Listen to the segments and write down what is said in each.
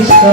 Ishwar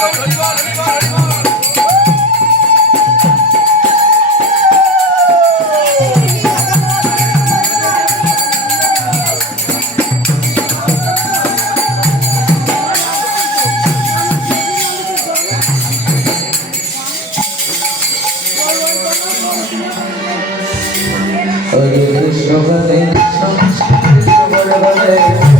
Oh, you're so good, you're so good, you're so good.